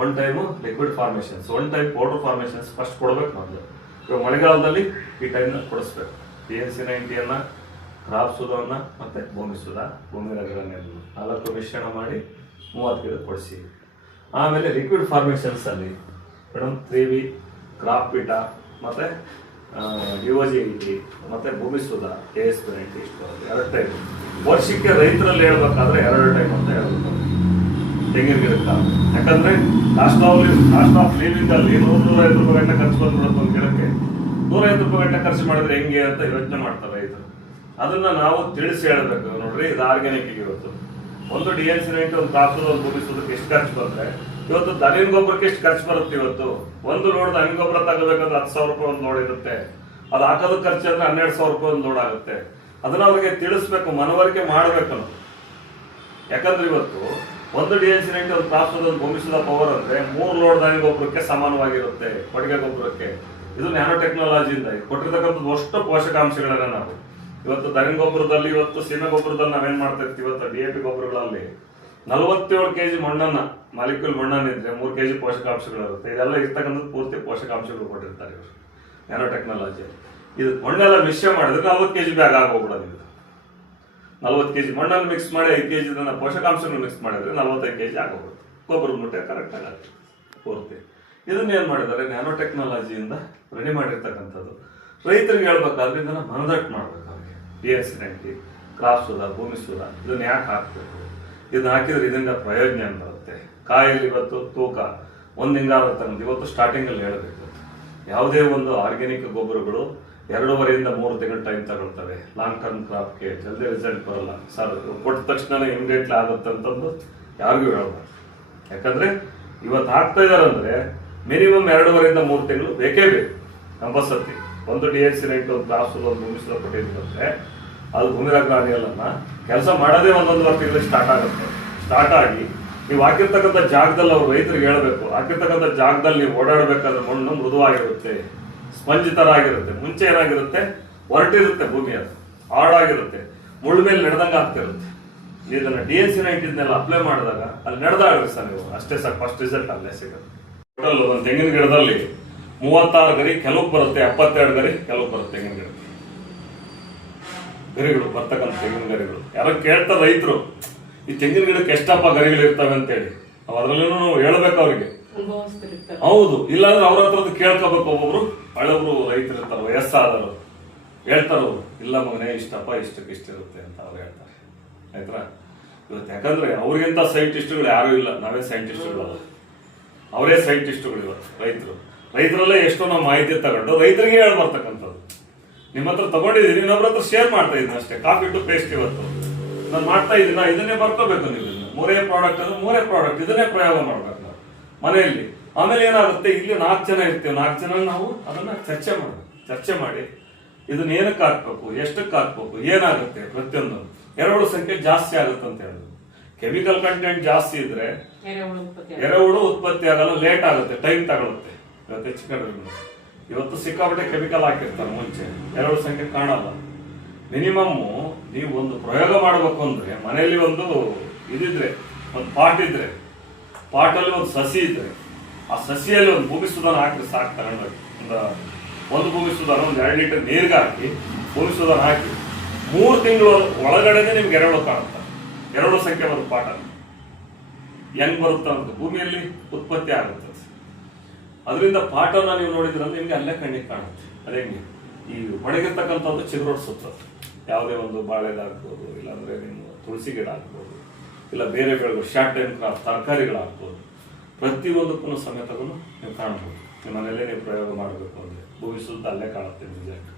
1 time liquid formations, 1 time powder formations first ಕೊಡ್ಬೇಕು ಮೊದಲು. ಇವಾಗ ಮಳೆಗಾಲದಲ್ಲಿ ಈ ಟೈಮ್ನ ಕೊಡಿಸ್ಬೇಕು. DNC90 ಕ್ರಾಪ್ಸುದವನ್ನು ಮತ್ತೆ ಭೂಮಿ ಸುಧಾ, ಭೂಮಿರ ಗ್ರಾನ್ಯುಲ್ 4 ಮಿಶ್ರಣ ಮಾಡಿ 30 ಗಿಡ ಕೊಡಿಸಿ. ಆಮೇಲೆ ಲಿಕ್ವಿಡ್ ಫಾರ್ಮೇಷನ್ಸ್ ಅಲ್ಲಿ ಮೇಡಮ್ 3V, ಕ್ರಾಪ್ ಬಿಟ ಮತ್ತೆ DOG80 ಮತ್ತೆ ಭೂಮಿ ಸುಧಾ, AS90 ಇಷ್ಟು 2 ಟೈಮ್. ವರ್ಷಕ್ಕೆ ರೈತರಲ್ಲಿ ಹೇಳ್ಬೇಕಾದ್ರೆ 2 ಟೈಮ್ ಅಂತ ಹೇಳ್ಬೇಕು ತೆಂಗಿನ ಗಿಡಕ್ಕೆ. ಯಾಕಂದ್ರೆ ಕಾಸ್ಟ್ ಆಫ್ ಲಿವಿಂಗ್ ಅಲ್ಲಿ 100-150 ರೂಪಾಯಿ ಗಂಟೆ ಖರ್ಚು ಬಂದ್ಬಿಡುತ್ತೆ ಒಂದು ಗಿಡಕ್ಕೆ. 150 ರೂಪಾಯಿ ಗಂಟೆ ಖರ್ಚು ಮಾಡಿದ್ರೆ ಹೆಂಗೆ ಅಂತ ಯೋಚನೆ ಮಾಡ್ತಾರೆ ರೈತರು. ಅದನ್ನ ನಾವು ತಿಳಿಸಿ ಹೇಳ್ಬೇಕು. ನೋಡ್ರಿ, ಇದು ಆರ್ಗ್ಯಾನಿಕ್. ಇವತ್ತು ಒಂದು DNC90, ಒಂದು ಕ್ರಾಪ್ಸುದ, ಒಂದು ಭೂಮಿ ಸುಧಕ್ಕೆ ಎಷ್ಟು ಖರ್ಚು ಬಂದ್ರೆ ಇವತ್ತು ದನಿನ ಗೊಬ್ಬರಕ್ಕೆ ಎಷ್ಟು ಖರ್ಚು ಬರುತ್ತೆ. ಇವತ್ತು ಒಂದು ಲೋಡ್ ದನಿನ ಗೊಬ್ಬರ ತಗೋಬೇಕಂದ್ರೆ 10,000 ರೂಪಾಯಿ ಒಂದು ಲೋಡ್ ಇರುತ್ತೆ. ಅದು ಹಾಕೋದು ಖರ್ಚು ಅಂದ್ರೆ 12,000 ರೂಪಾಯಿ ಒಂದು ಲೋಡ್ ಆಗುತ್ತೆ. ಅದನ್ನ ಅವ್ರಿಗೆ ತಿಳಿಸ್ಬೇಕು, ಮನವರಿಕೆ ಮಾಡ್ಬೇಕು. ಯಾಕಂದ್ರೆ ಇವತ್ತು ಒಂದು DNC90, ಒಂದು ಕ್ರಾಪ್ಸುದ, ಒಂದು ಭೂಮಿ ಸುಧಾ ಪವರ್ ಅಂದ್ರೆ 3 ಲೋಡ್ ದನಿನ ಗೊಬ್ಬರಕ್ಕೆ ಸಮಾನವಾಗಿರುತ್ತೆ, ಕೊಟ್ಟಿಗೆ ಗೊಬ್ಬರಕ್ಕೆ. ಇದು ನ್ಯಾನೋ ಟೆಕ್ನಾಲಜಿಯಿಂದ ಕೊಟ್ಟಿರ್ತಕ್ಕಂಥದ್ದು ಅಷ್ಟು ಪೋಷಕಾಂಶಗಳನ್ನ ನಾವು ಇವತ್ತು ದನಿನ ಗೊಬ್ಬರದಲ್ಲಿ, ಇವತ್ತು ಸೀಮೆ ಗೊಬ್ಬರದಲ್ಲಿ ನಾವೇನ್ ಮಾಡ್ತಾ ಇರ್ತೀವಿ, ಇವತ್ತು DAP ಗೊಬ್ಬರಗಳಲ್ಲಿ 47 kg ಮಣ್ಣನ್ನ ಮಾಲಿಕ್ಯೂಲ್ ಮಣ್ಣನ್ನಿದ್ರೆ 3 kg ಪೋಷಕಾಂಶಗಳಿರುತ್ತೆ. ಇದೆಲ್ಲ ಇರ್ತಕ್ಕಂಥದ್ದು ಪೂರ್ತಿ ಪೋಷಕಾಂಶಗಳು ಕೊಟ್ಟಿರ್ತಾರೆ ಇವರು ನ್ಯಾನೋ ಟೆಕ್ನಾಲಜಿ. ಇದು ಮಣ್ಣೆಲ್ಲ ಮಿಶ್ರ ಮಾಡಿದ್ರೆ 40 kg ಬ್ಯಾಗ್ ಆಗೋಗ್ಬಿಡೋದು. ಇದು 40 kg ಮಣ್ಣನ್ನು ಮಿಕ್ಸ್ ಮಾಡಿ 5 kg ಪೋಷಕಾಂಶಗಳು ಮಿಕ್ಸ್ ಮಾಡಿದ್ರೆ 45 kg ಆಗೋಗ್ಬಿಡುತ್ತೆ. ಗೊಬ್ಬರದ ಮುಟ್ಟೆ ಕರೆಕ್ಟ್ ಆಗುತ್ತೆ ಪೂರ್ತಿ. ಇದನ್ನ ಏನ್ ಮಾಡಿದ್ದಾರೆ, ನ್ಯಾನೋ ಟೆಕ್ನಾಲಜಿಯಿಂದ ರೆಡಿ ಮಾಡಿರ್ತಕ್ಕಂಥದ್ದು. ರೈತರಿಗೆ ಹೇಳ್ಬೇಕಾದ್ರೆ ಇದನ್ನ ಮನದಟ್ಟು ಮಾಡ್ಬೇಕು. ಅವ್ರಿಗೆ DS-90, ಕ್ರಾಪ್ ಸುಧಾ, ಭೂಮಿ ಸುಧಾ ಇದನ್ನ ಯಾಕೆ ಹಾಕ್ಬೇಕು, ಇದನ್ನ ಹಾಕಿದ್ರೆ ಇದರಿಂದ ಪ್ರಯೋಜನ ಏನ್ ಬರುತ್ತೆ. ಕಾಯಲ್ಲಿ ಇವತ್ತು ತೂಕ 1 ಹಿಂಗಾರ ತಗೊಂಡು ಇವತ್ತು ಸ್ಟಾರ್ಟಿಂಗ್ ಅಲ್ಲಿ ಹೇಳ್ಬೇಕು, ಯಾವುದೇ ಒಂದು ಆರ್ಗ್ಯಾನಿಕ್ ಗೊಬ್ಬರಗಳು 2.5 ಇಂದ 3 ತಿಂಗಳು ಟೈಮ್ ತಗೊಳ್ತವೆ. ಲಾಂಗ್ ಟರ್ಮ್ ಕ್ರಾಪ್ಗೆ ಜಲ್ದಿ ರಿಸಲ್ಟ್ ಬರಲ್ಲ ಸರ್. ಕೊಟ್ಟ ತಕ್ಷಣ ಇಮಿಡಿಯೇಟ್ಲಿ ಆಗುತ್ತೆ ಅಂತಂದು ಯಾರಿಗೂ ಹೇಳ್ಬಾರ್ದು. ಯಾಕಂದ್ರೆ ಇವತ್ತು ಹಾಕ್ತಾ ಇದಾರೆ ಅಂದ್ರೆ ಮಿನಿಮಮ್ 2.5 ಇಂದ 3 ತಿಂಗಳು ಬೇಕೇ ಬೇಕು ಕಂಪಲ್ಸರಿ. ಒಂದು DS-90 ಕ್ರಾಪ್ ಸುಧಾ, ಭೂಮಿ ಸುಧಾ ಕೊಟ್ಟಿದ್ರೆ ಅದು ಭೂಮಿರಾಗ್ರಾಣಿಯಲ್ಲನ್ನ ಕೆಲಸ ಮಾಡೋದೇ 1.5 ತಿಂಗಳಿಗೆ ಸ್ಟಾರ್ಟ್ ಆಗುತ್ತೆ. ಸ್ಟಾರ್ಟ್ ಆಗಿ ನೀವು ಹಾಕಿರ್ತಕ್ಕಂಥ ಜಾಗದಲ್ಲಿ ಅವ್ರು ರೈತರಿಗೆ ಹೇಳ್ಬೇಕು, ಹಾಕಿರ್ತಕ್ಕಂಥ ಜಾಗದಲ್ಲಿ ನೀವು ಓಡಾಡಬೇಕಾದ್ರೆ ಮಣ್ಣು ಮೃದುವಾಗಿರುತ್ತೆ, ಸ್ಪಂಜ್ ತರ ಆಗಿರುತ್ತೆ. ಮುಂಚೆ ಏನಾಗಿರುತ್ತೆ, ಹೊರಟಿರುತ್ತೆ ಭೂಮಿ, ಅದು ಹಾಡಾಗಿರುತ್ತೆ, ಮುಳ್ಳು ಮೇಲೆ ನಡೆದಂಗೆ ಆಗ್ತಿರುತ್ತೆ. ಇದನ್ನ DS-90 ಅಪ್ಲೈ ಮಾಡಿದಾಗ ಅಲ್ಲಿ ನಡೆದಾಗ್ರಿ ಸರ್ ನೀವು, ಅಷ್ಟೇ ಸರ್ ಫಸ್ಟ್ ರಿಸಲ್ಟ್ ಅಲ್ಲೇ ಸಿಗುತ್ತೆ. ಟೋಟಲ್ ಒಂದು ತೆಂಗಿನ ಗಿಡದಲ್ಲಿ 36 ಗರಿ ಕೆಲವು ಬರುತ್ತೆ, 72 ಗರಿ ಕೆಲವು ಬರುತ್ತೆ. ತೆಂಗಿನ ಗಿಡ ಗರಿಗಳು ಬರ್ತಕ್ಕಂಥ ತೆಂಗಿನ ಗರಿಗಳು ಯಾರೋ ಕೇಳ್ತಾರೆ ರೈತರು, ಈ ತೆಂಗಿನ ಗಿಡಕ್ಕೆ ಎಷ್ಟಪ್ಪ ಗರಿಗಳು ಇರ್ತವೆ ಅಂತೇಳಿ. ಅದ್ರಲ್ಲೂ ನಾವು ಹೇಳ್ಬೇಕು ಅವ್ರಿಗೆ. ಹೌದು, ಇಲ್ಲಾಂದ್ರೆ ಅವ್ರ ಹತ್ರದ್ದು ಕೇಳ್ಕೋಬೇಕು. ಒಬ್ಬೊಬ್ರು ಹಳಬ್ರು ರೈತರು ಇರ್ತಾರೆ, ವಯಸ್ಸಾದರು ಹೇಳ್ತಾರ, ಅವ್ರು ಇಲ್ಲ ಮಗನೇ ಇಷ್ಟಪ್ಪ ಇಷ್ಟಕ್ಕೆ ಇಷ್ಟಿರುತ್ತೆ ಅಂತ ಅವ್ರು ಹೇಳ್ತಾರೆ. ಆಯ್ತಾ ಇವತ್ತು ಯಾಕಂದ್ರೆ ಅವ್ರಿಗಿಂತ ಸೈಂಟಿಸ್ಟ್ಗಳು ಯಾರು ಇಲ್ಲ, ನಾವೇ ಸೈಂಟಿಸ್ಟ್ಗಳಲ್ಲ, ಅವರೇ ಸೈಂಟಿಸ್ಟ್ಗಳು ಇವತ್ತು ರೈತರು. ರೈತರಲ್ಲೇ ಎಷ್ಟೋ ನಾವು ಮಾಹಿತಿ ತಗೊಂಡು ರೈತರಿಗೆ ಹೇಳ್ಬರ್ತಕ್ಕಂಥದ್ದು. ನಿಮ್ಮ ಹತ್ರ ತಗೊಂಡಿದ್ದೀನಿ, ಇನ್ನೊಬ್ರ ಹತ್ರ ಶೇರ್ ಮಾಡ್ತಾ ಇದ್ದೀನಿ ಅಷ್ಟೇ. ಕಾಫಿ ಟು ಪೇಸ್ಟ್ ಇವತ್ತು ನಾನು ಮಾಡ್ತಾ ಇದ್ದೀನಿ, ಇದನ್ನೇ ಬರ್ಕೋಬೇಕು. ನೀವು 3 ಪ್ರಾಡಕ್ಟ್ ಅಂದ್ರೆ 3 ಪ್ರಾಡಕ್ಟ್ ಇದನ್ನೇ ಪ್ರಯೋಗ ಮಾಡ್ಬೇಕು ನಾವು ಮನೆಯಲ್ಲಿ. ಆಮೇಲೆ ಏನಾಗುತ್ತೆ, ಇಲ್ಲಿ 4 ಜನ ಇರ್ತೀವಿ, 4 ಜನ ನಾವು ಅದನ್ನ ಚರ್ಚೆ ಮಾಡಿ ಇದನ್ನ ಏನಕ್ಕೆ ಹಾಕ್ಬೇಕು, ಎಷ್ಟಕ್ಕೆ ಹಾಕ್ಬೇಕು, ಏನಾಗುತ್ತೆ ಪ್ರತಿಯೊಂದು. ಎರೆಹುಳು ಸಂಖ್ಯೆ ಜಾಸ್ತಿ ಆಗುತ್ತೆ ಅಂತ ಹೇಳುದು. ಕೆಮಿಕಲ್ ಕಂಟೆಂಟ್ ಜಾಸ್ತಿ ಇದ್ರೆ ಎರೆಹುಳು ಉತ್ಪತ್ತಿ ಆಗಲ್ಲ, ಲೇಟ್ ಆಗುತ್ತೆ, ಟೈಮ್ ತಗೊಳುತ್ತೆ. ಇವತ್ತು ಹೆಚ್ಚು ಕಡಿಮೆ ಇವತ್ತು ಸಿಕ್ಕಾಪಟ್ಟೆ ಕೆಮಿಕಲ್ ಹಾಕಿರ್ತಾರೆ, ಮುಂಚೆ ಎರೆಹುಳು ಸಂಖ್ಯೆ ಕಾಣಲ್ಲ. ಮಿನಿಮಮ್ ನೀವು ಒಂದು ಪ್ರಯೋಗ ಮಾಡಬೇಕು ಅಂದ್ರೆ ಮನೆಯಲ್ಲಿ ಒಂದು ಇದಿದ್ರೆ, ಒಂದು ಪಾಟ್ ಇದ್ರೆ, ಪಾಟಲ್ಲಿ ಒಂದು ಸಸಿ ಇದ್ರೆ, ಆ ಸಸಿಯಲ್ಲಿ ಒಂದು ಭೂಮಿ ಸುಧಾನ ಹಾಕಿ ಸಾಕು. ತಗೊಂಡೋಗಿ ಒಂದು ಭೂಮಿ ಸುಧಾನ ಒಂದು 2 ಲೀಟರ್ ನೀರ್ಗೆ ಹಾಕಿ ಭೂಮಿ ಸುಧಾನ ಹಾಕಿ 3 ತಿಂಗಳು ಒಳಗಡೆನೆ ನಿಮ್ಗೆ ಎರೆಹುಳು ಕಾಣುತ್ತೆ. ಎರೆಹುಳು ಸಂಖ್ಯೆ ಒಂದು ಪಾಟಲ್ಲಿ ಹೆಂಗ್ ಬರುತ್ತೆ ಅಂತ ಭೂಮಿಯಲ್ಲಿ ಉತ್ಪತ್ತಿ ಆಗುತ್ತೆ. ಅದರಿಂದ ಪಾಟನ್ನ ನೀವು ನೋಡಿದ್ರಂದ್ರೆ ನಿಮ್ಗೆ ಅಲ್ಲೇ ಕಣ್ಣಿಗೆ ಕಾಣುತ್ತೆ. ಅದೇ ಈ ಒಣಗಿರ್ತಕ್ಕಂಥದ್ದು ಚಿಗುರೊಡ್ಸುತ್ತದೆ. ಯಾವುದೇ ಒಂದು ಬಾಳೆದಾಗ್ಬೋದು, ಇಲ್ಲಾಂದ್ರೆ ನಿಮ್ಮ ತುಳಸಿ ಗಿಡ ಹಾಕ್ಬೋದು, ಇಲ್ಲ ಬೇರೆ ಬೆಳೆಗಳು ಶಾರ್ಟ್ ಟೈಮ್ ಕ್ರಾಪ್ ತರಕಾರಿಗಳಾಗ್ಬೋದು, ಪ್ರತಿಯೊಂದಕ್ಕೂ ಸಮೇತಗೂ ನೀವು ಕಾಣ್ಬೋದು. ನಿಮ್ಮ ಮನೆಯಲ್ಲೇ ನೀವು ಪ್ರಯೋಗ ಮಾಡಬೇಕು ಅಂದ್ರೆ ಭೂಮಿ ಸುತ್ತ ಅಲ್ಲೇ ಕಾಣುತ್ತೆ ರಿಸಲ್ಟ್.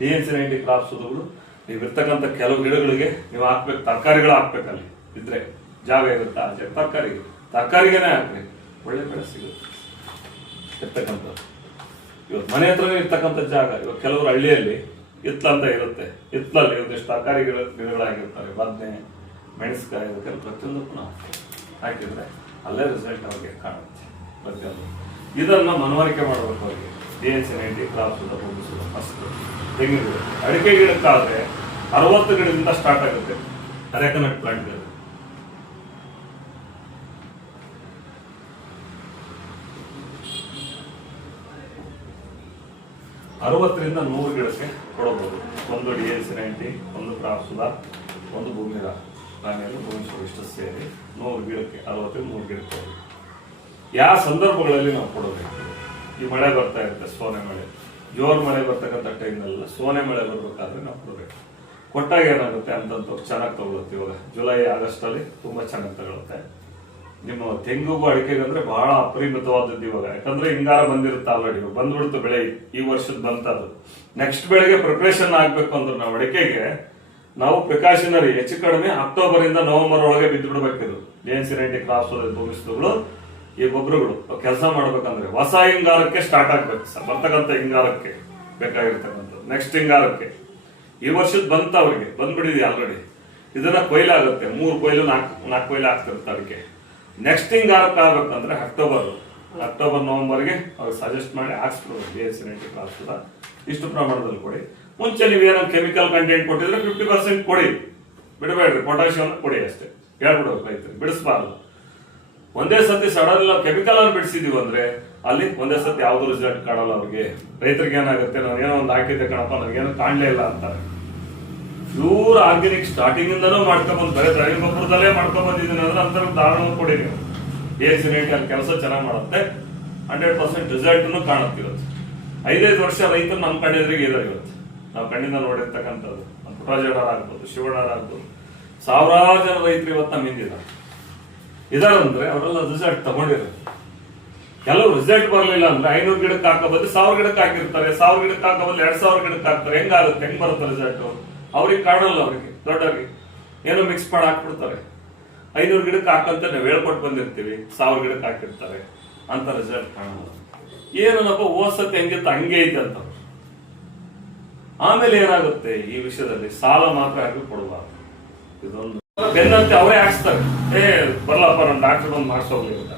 DS-90 ಕ್ರಾಪ್ ಸುಧಗಳು ನೀವು ಇರ್ತಕ್ಕಂಥ ಕೆಲವು ಗಿಡಗಳಿಗೆ ನೀವು ಹಾಕ್ಬೇಕು, ತರಕಾರಿಗಳು ಹಾಕ್ಬೇಕಲ್ಲಿ ಇದ್ರೆ ಜಾಗ ಇರುತ್ತೆ. ಆ ತರಕಾರಿಗೇನೆ ಹಾಕ್ರಿ, ಒಳ್ಳೆ ಬೆಳೆ ಸಿಗುತ್ತೆ ಇರ್ತಕ್ಕಂಥದ್ದು. ಇವತ್ತು ಮನೆ ಹತ್ರನೇ ಇರ್ತಕ್ಕಂಥ ಜಾಗ, ಇವಾಗ ಕೆಲವರು ಹಳ್ಳಿಯಲ್ಲಿ ಹಿತ್ಲ ಅಂತ ಇರುತ್ತೆ, ಹಿತ್ಲಲ್ಲಿ ಒಂದಿಷ್ಟು ತರಕಾರಿ ಗಿಡಗಳಾಗಿರ್ತಾರೆ, ಬದನೆ, ಮೆಣಸಿನಕಾಯಿ, ಅದಕ್ಕೆ ಪ್ರತಿಯೊಂದಕ್ಕೂ ಹಾಕಿದ್ರೆ ಅಲ್ಲೇ ರಿಸಲ್ಟ್ ಅವ್ರಿಗೆ ಕಾಣುತ್ತೆ ಪ್ರತಿಯೊಂದು. ಇದನ್ನ ಮನವರಿಕೆ ಮಾಡಬೇಕು ಅವ್ರಿಗೆ. DS-90 ಕ್ರಾಪ್ ಸುಧಾ, ಭೂಮಿ ಸುಧಾ ಫಸ್ಟ್. ತೆಂಗಿನ ಗಿಡ, ಅಡಿಕೆ ಗಿಡಕ್ಕಾದ್ರೆ 60 ಗಿಡದಿಂದ ಸ್ಟಾರ್ಟ್ ಆಗುತ್ತೆ ಅರೆಕನಟ್ ಪ್ಲಾಂಟ್. 60 ರಿಂದ 100 ಗಿಡಕ್ಕೆ ಕೊಡಬಹುದು. ಒಂದು DS-90, ಒಂದು ಕ್ರಾಪ್ ಸುಧಾ, ಒಂದು ಭೂಮಿ ರಾಣಿಯಲ್ಲಿ ಭೂಮಿ ಸುಧಾ, ಇಷ್ಟು ಸೇರಿ 100 ಗಿಡಕ್ಕೆ 60 ರಿಂದ 100 ಗಿಡಕ್ಕೆ. ಯಾವ ಸಂದರ್ಭಗಳಲ್ಲಿ ನಾವು ಕೊಡಬೇಕು? ಈ ಮಳೆ ಬರ್ತಾ ಇರುತ್ತೆ, ಸೋನೆ ಮಳೆ, ಜೋರ್ ಮಳೆ ಬರ್ತಕ್ಕಂಥ ಟೈಮ್ನಲ್ಲ, ಸೋನೆ ಮಳೆ ಬರ್ಬೇಕಾದ್ರೆ ನಾವು ಕೊಡಬೇಕು. ಕೊಟ್ಟಾಗ ಏನಾಗುತ್ತೆ ಅಂತಂತ ಚೆನ್ನಾಗಿ ತಗೊಳುತ್ತೆ. ಇವಾಗ ಜುಲೈ ಆಗಸ್ಟ್ ಅಲ್ಲಿ ತುಂಬಾ ಚೆನ್ನಾಗಿ ತಗೊಳುತ್ತೆ. ನಿಮ್ಮ ತೆಂಗುಗೂ ಅಡಿಕೆಗೆ ಅಂದ್ರೆ ಬಹಳ ಅಪರಿಮಿತವಾದದ್ದು ಇವಾಗ. ಯಾಕಂದ್ರೆ ಹಿಂಗಾರ ಬಂದಿರುತ್ತೆ ಆಲ್ರೆಡಿ, ಬಂದ್ಬಿಡ್ತು ಬೆಳೆ, ಈ ವರ್ಷದ ಬಂತದ್ದು. ನೆಕ್ಸ್ಟ್ ಬೆಳೆಗೆ ಪ್ರಿಪರೇಷನ್ ಆಗ್ಬೇಕು ಅಂದ್ರೆ ನಾವು ಅಡಿಕೆಗೆ ನಾವು ಪ್ರಿಕಾಷನರಿ ಹೆಚ್ಚು ಕಡಿಮೆ ಅಕ್ಟೋಬರ್ ಇಂದ ನವೆಂಬರ್ ಒಳಗೆ ಬಿದ್ದು ಬಿಡ್ಬೇಕಿದು. DS-90 ಕ್ರಾಪ್ ಸುಧಾ, ಭೂಮಿ ಸುಧಗಳು, ಈ ಗೊಬ್ಬರಗಳು ಕೆಲಸ ಮಾಡ್ಬೇಕಂದ್ರೆ ಹೊಸ ಹಿಂಗಾರಕ್ಕೆ ಸ್ಟಾರ್ಟ್ ಆಗ್ಬೇಕು ಸರ್. ಬರ್ತಕ್ಕಂಥ ಹಿಂಗಾರಕ್ಕೆ ಬೇಕಾಗಿರ್ತಕ್ಕಂಥದ್ದು ನೆಕ್ಸ್ಟ್ ಹಿಂಗಾರಕ್ಕೆ. ಈ ವರ್ಷದ ಬಂತ ಅವ್ರಿಗೆ ಬಂದ್ಬಿಟ್ಟಿದೆ ಆಲ್ರೆಡಿ. ಇದನ್ನ ಕೊಯ್ಲಾಗುತ್ತೆ, 3 ಕೊಯ್ಲು 4 ಕೊಯ್ಲು ಆಗ್ತಿರುತ್ತೆ ಅದಕ್ಕೆ. ನೆಕ್ಸ್ಟ್ ಹಿಂಗಾರಕ್ಕೆ ಆಗ್ಬೇಕಂದ್ರೆ ಅಕ್ಟೋಬರ್ ನವೆಂಬರ್ಗೆ ಅವ್ರಿಗೆ ಸಜೆಸ್ಟ್ ಮಾಡಿ ಹಾಕ್ಸ್ಬಿಡ್ಬೇಕು. DS-90 ಕ್ರಾಪ್ ಸುಧಾ ಇಷ್ಟು ಪ್ರಮಾಣದಲ್ಲಿ ಕೊಡಿ. ಮುಂಚೆ ನೀವೇನೋ ಕೆಮಿಕಲ್ ಕಂಟೆಂಟ್ ಕೊಟ್ಟಿದ್ರೆ 50% ಕೊಡಿ, ಬಿಡಬೇಡ್ರಿ. ಪೊಟ್ಯಾಷಿಯಂ ಕೊಡಿ ಅಷ್ಟೇ. ಹೇಳ್ಬಿಡ್ಬೇಕು ರೈತರಿಗೆ, ಬಿಡಿಸ್ಬಾರ್ದು. ಒಂದೇ ಸತಿ ಸಡನ್ ಕೆಮಿಕಲ್ ಅನ್ನು ಬಿಡಿಸಿದೀವಿ ಅಂದ್ರೆ ಅಲ್ಲಿ ಒಂದೇ ಸತಿ ಯಾವ್ದು ರಿಸಲ್ಟ್ ಕಾಣಲ್ಲ ಅವ್ರಿಗೆ. ರೈತರಿಗೆ ಏನಾಗುತ್ತೆ, ನಾನೇನೋ ಒಂದು ಹಾಕಿದ್ದೆ ಕಣಪ್ಪ ನನಗೇನೋ ಕಾಣ್ಲೇ ಇಲ್ಲ ಅಂತಾರೆ. ಪ್ಯೂರ್ ಆರ್ಗ್ಯಾನಿಕ್ ಸ್ಟಾರ್ಟಿಂಗ್ ಇಂದನೂ ಮಾಡ್ಕೊಂಡ್ಬಂದು ಬರೀ ದ್ರವ್ಯ ಗೊಬ್ಬರದಲ್ಲೇ ಮಾಡ್ಕೊಂಡ್ಬಂದಿದ್ದೀನಿ ಅಂದ್ರೆ ಅಂತರ ಧಾರಣ ಕೊಡಿ ನೀವು. BSC-90 ಅಲ್ಲಿ ಕೆಲಸ ಚೆನ್ನಾಗಿ ಮಾಡುತ್ತೆ, 100% ರಿಸಲ್ಟ್ ಕಾಣುತ್ತಿರುತ್ತೆ. 5 ವರ್ಷ ರೈತರು ನಮ್ಮ ಕಣ್ಣೆದ್ರಿಗೆ ಇದ್ದಾರೆ ಇವತ್ತು. ನಾವು ಕಣ್ಣಿಂದ ನೋಡಿರ್ತಕ್ಕಂಥದ್ದು ಪುಟ್ಟರಾಜಣ್ಣ ಆಗ್ಬೋದು, ಶಿವಣ್ಣ ಆಗ್ಬೋದು, ಸಾವಿರಾರು ಜನ ರೈತರು ಇವತ್ತು ನಮ್ಮ ಹಿಂದಿದ್ದಾರೆ. ಇದಾರಂದ್ರೆ ಅವರೆಲ್ಲ ರಿಸಲ್ಟ್ ತಗೊಂಡಿರೋದು. ಕೆಲವು ರಿಸಲ್ಟ್ ಬರಲಿಲ್ಲ ಅಂದ್ರೆ 500 ಗಿಡಕ್ಕೆ ಹಾಕೋಬದ್ದು 1000 ಗಿಡಕ್ಕೆ ಹಾಕಿರ್ತಾರೆ, 1000 ಗಿಡಕ್ಕೆ ಹಾಕೋಬದ್ದು 2000 ಗಿಡಕ್ಕೆ ಹಾಕ್ತಾರೆ. ಹೆಂಗಾಗುತ್ತೆ, ಹೆಂಗ್ ಬರುತ್ತೆ ರಿಸಲ್ಟ್? ಅವ್ರಿಗೆ ಕಾಣಲ್ಲ, ಅವ್ರಿಗೆ ದೊಡ್ಡವ್ರಿಗೆ ಏನೋ ಮಿಕ್ಸ್ ಮಾಡಿ ಹಾಕ್ಬಿಡ್ತಾರೆ. 500 ಗಿಡಕ್ಕೆ ಹಾಕಂತ ನಾವು ಹೇಳ್ಕೊಟ್ಟು ಬಂದಿರ್ತೀವಿ, 1000 ಗಿಡಕ್ಕೆ ಹಾಕಿರ್ತಾರೆ, ಅಂತ ರಿಸಲ್ಟ್ ಕಾಣಲ್ಲ. ಏನಪ್ಪ ಓದ್ಸತ್ತೆ ಹೆಂಗಿತ್ತು ಹಂಗೆ ಐತೆ ಅಂತ. ಆಮೇಲೆ ಏನಾಗುತ್ತೆ ಈ ವಿಷಯದಲ್ಲಿ, ಸಾಲ ಮಾತ್ರ ಯಾರಿಗೂ ಕೊಡಬಾರ್ದು. ಇದೊಂದು ಬೆನ್ನಂತೆ ಅವರೇ ಹಾಕ್ಸ್ತಾರೆ, ಬರ್ಲಪ್ಪ ನಮ್ಮ ಡಾಕ್ಟರ್ ಬಂದು ಮಾಡಿಸೋಗ್ಲಿ ಅಂತ.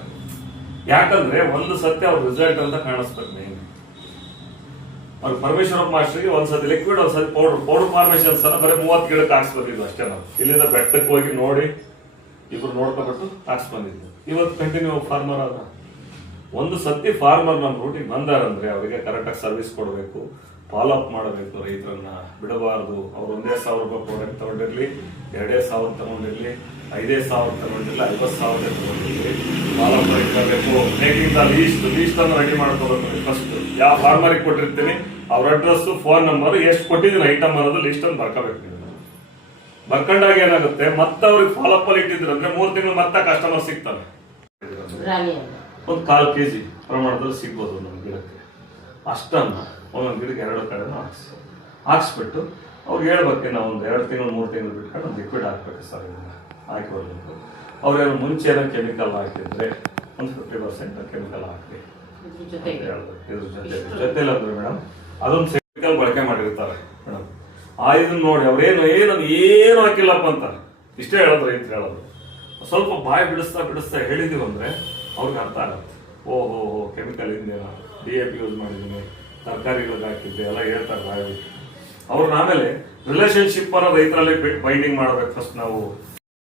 ಯಾಕಂದ್ರೆ ಒಂದು ಸತ್ಯ ಅವ್ರ ರಿಸಲ್ಟ್ ಅಂತ ಕಾಣಿಸ್ಬೇಕು. ಮೇನ್ ಅವ್ರು ಪರಮೇಶ್ವರಪ್ಪ ಮಾಸ್ಟರ್ಗೆ ಒಂದ್ಸತಿ ಲಿಕ್ವಿಡ್, ಒಂದ್ಸತಿ ಪೌಡರ್ ಫಾರ್ಮೇಶನ್ಸ್ ಅನ್ನ ಬರೀ 30 ಗಿಡಕ್ಕೆ ಹಾಕ್ಸ್ಬಂದಿದ್ದು ಅಷ್ಟೇ. ನಾವು ಇಲ್ಲಿಂದ ಬೆಟ್ಟಕ್ಕೆ ಹೋಗಿ ನೋಡಿ ಇಬ್ರು ನೋಡ್ಕೊಬಿಟ್ಟು ಹಾಕ್ಸ್ಬಂದಿದ್ದು. ಇವತ್ತು ಕಂಟಿನ್ಯೂ ಫಾರ್ಮರ್ ಆದ. ಒಂದು ಸತಿ ಫಾರ್ಮರ್ ನಮ್ಮ ರೂಟಿಗೆ ಬಂದಾರಂದ್ರೆ ಅವರಿಗೆ ಕರೆಕ್ಟಾಗಿ ಸರ್ವಿಸ್ ಕೊಡಬೇಕು, ಫಾಲೋ ಅಪ್ ಮಾಡಬೇಕು, ರೈತರನ್ನ ಬಿಡಬಾರ್ದು. ಅವ್ರು 1,000 ರೂಪಾಯಿ ಪ್ರಾಡಕ್ಟ್ ತಗೊಂಡಿರ್ಲಿ, 2,000 ತಗೊಂಡಿರ್ಲಿ, 5,000 ತಗೊಂಡಿರ್ಲಿ, 50,000 ತಗೊಂಡಿರ್ಲಿ, ಫಾಲೋ ಅಪ್ ಇಟ್ಕೋಬೇಕು. ಮೇಕಿಂಗ್ ದ ಲೀಸ್ಟ್ ಅನ್ನು ರೆಡಿ ಮಾಡ್ಕೋಬೇಕು. ಫಸ್ಟ್ ಯಾವ ಫಾರ್ಮರಿಗೆ ಕೊಟ್ಟಿರ್ತೀನಿ ಅವ್ರ ಅಡ್ರೆಸ್, ಫೋನ್ ನಂಬರ್, ಎಷ್ಟು ಕೊಟ್ಟಿದ್ದೀನಿ ಐಟಮ್ ಅನ್ನೋದು ಲಿಸ್ಟ್ ಅನ್ನು ಬರ್ಕೋಬೇಕು. ನೀವು ಬರ್ಕೊಂಡಾಗ ಏನಾಗುತ್ತೆ, ಮತ್ತೆ ಅವ್ರಿಗೆ ಫಾಲೋ ಅಪ್ ಅಲ್ಲಿ ಇಟ್ಟಿದ್ರು ಅಂದ್ರೆ 3 ತಿಂಗಳು ಮತ್ತೆ ಕಸ್ಟಮರ್ ಸಿಗ್ತಾರೆ. ಒಂದು 1/4 kg ಪ್ರಮಾಣದಲ್ಲಿ ಸಿಗ್ಬೋದು ನಮ್ಮ ಗಿಡಕ್ಕೆ. ಅಷ್ಟನ್ನ ಒಂದೊಂದು ಗಿಡಕ್ಕೆ 2 ಕಡೆನೂ ಹಾಕ್ಸ್ಬಿಟ್ಟು ಅವ್ರಿಗೆ ಹೇಳ್ಬೇಕು, ನಾವು ಒಂದು 2 ತಿಂಗಳು 3 ತಿಂಗಳು ಬಿಟ್ಕೊಂಡು ಒಂದು ಲಿಕ್ವಿಡ್ ಹಾಕ್ಬೇಕು ಸರ್, ಇದನ್ನ ಹಾಕಿ ಬರ್ಬೇಕು. ಅವ್ರೇನು ಮುಂಚೆ ಏನೋ ಕೆಮಿಕಲ್ ಹಾಕಿದ್ರೆ ಒಂದು 50% ಕೆಮಿಕಲ್ ಹಾಕಿ ಹೇಳ್ಬೇಕು. ಇದ್ರ ಜೊತೆಲಿ ಅಂದ್ರೆ ಮೇಡಮ್ ಅದೊಂದು ಕೆಮಿಕಲ್ ಬಳಕೆ ಮಾಡಿರ್ತಾರೆ ಮೇಡಮ್. ಇದನ್ನ ನೋಡಿ ಅವ್ರೇನು ಹಾಕಿಲ್ಲಪ್ಪ ಅಂತ ಇಷ್ಟೇ ಹೇಳೋದು ರೈತರು ಹೇಳೋದು. ಸ್ವಲ್ಪ ಬಾಯಿ ಬಿಡಿಸ್ತಾ ಹೇಳಿದೀವಿ ಅಂದ್ರೆ ಅವ್ರಿಗೆ ಅರ್ಥ ಆಗುತ್ತೆ. ಓಹೋ ಕೆಮಿಕಲ್ ಇಂದೇನ, DAP ಯೂಸ್ ಮಾಡಿದ್ದೀನಿ, ತರಕಾರಿಗಳಿಗೆ ಹಾಕಿದ್ದೆ ಎಲ್ಲ ಹೇಳ್ತಾರೆ ಬಾಯಿ ಬಿಟ್ಟು. ಅವ್ರನ್ನ ಆಮೇಲೆ ರಿಲೇಶನ್ಶಿಪ್ ಅನ್ನೋ ರೈತರಲ್ಲಿ ಬೈಂಡಿಂಗ್ ಮಾಡ್ಬೇಕು ಫಸ್ಟ್ ನಾವು.